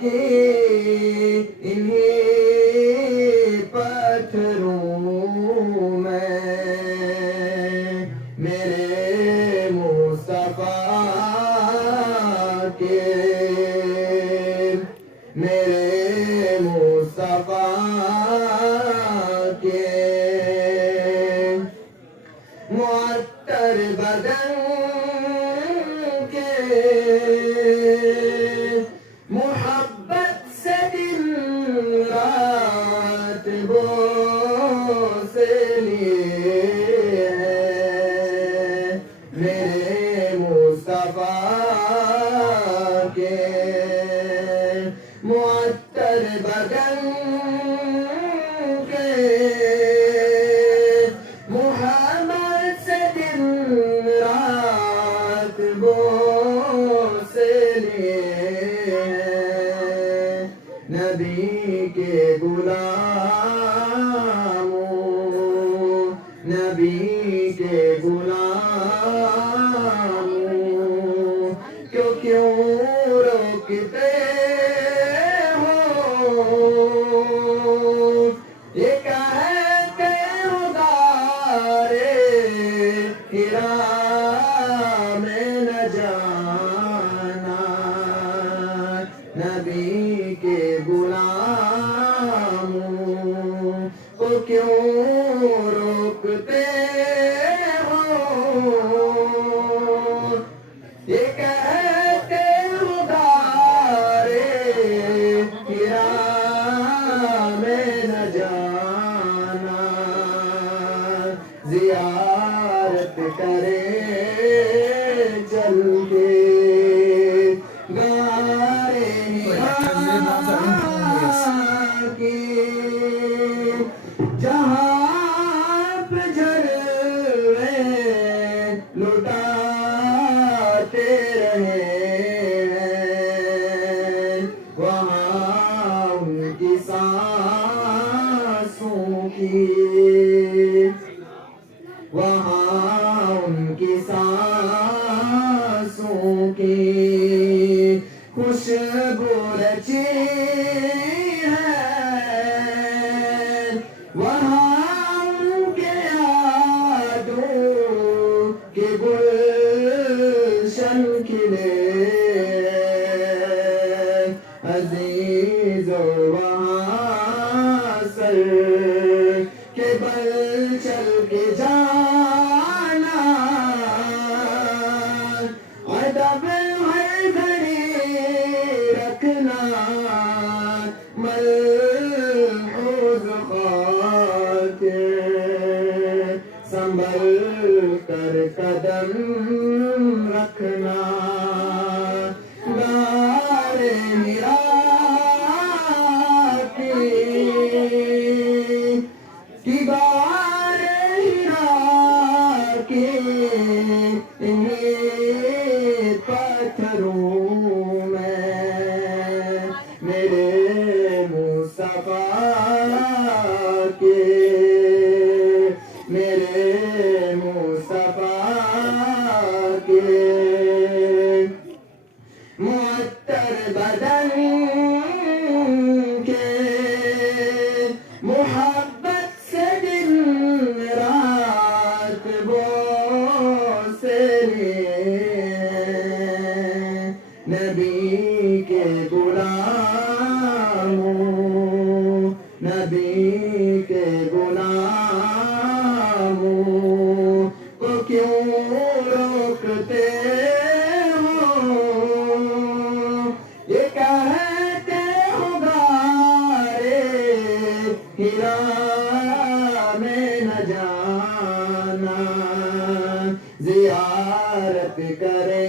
کی انہیں پتھروں میں میرے مصطفیٰ کے میرے مصطفیٰ کے معطر بدن کے محبت سے دن رات بوس لیے میرے مصطفیٰ کے معطر بدن کے محبت سے دن رات بوس لیے نبی کے غلاموں نبی کے غلاموں کیوں روکتے ہو یہ کہتے ہو دارے ہرا میں نہ جانا نبی کے غلاموں کو کیوں روکتے ہو یہ کہتے ہو دارے ہرا میں نہ جانا زیارت کرے چل کے گارے کی جہاں پہ جلوے لٹاتے رہے وہاں ان کی سانسوں کی وہاں ان کی سانسوں کی خوشبو رچی ہے وہاں ان کے یادوں کے گلشن کھلے عزیز وہاں سر کے بل چل کے جانا ادب ہر گھڑی رکھنا ملحوظ خاطر سنبھل کر قدم رکھنا غار ہرا کی غار ہرا کے انہیں پتھروں میں میرے مصطفیٰ کے میرے مصطفیٰ کے معطر بدن کے محبت سے دن رات بوس لیے نبی کے غلاموں نبی کے غلاموں کو کیوں روکتے ہو یہ کہتے ہو غارے ہرا میں نہ جانا زیارت کرے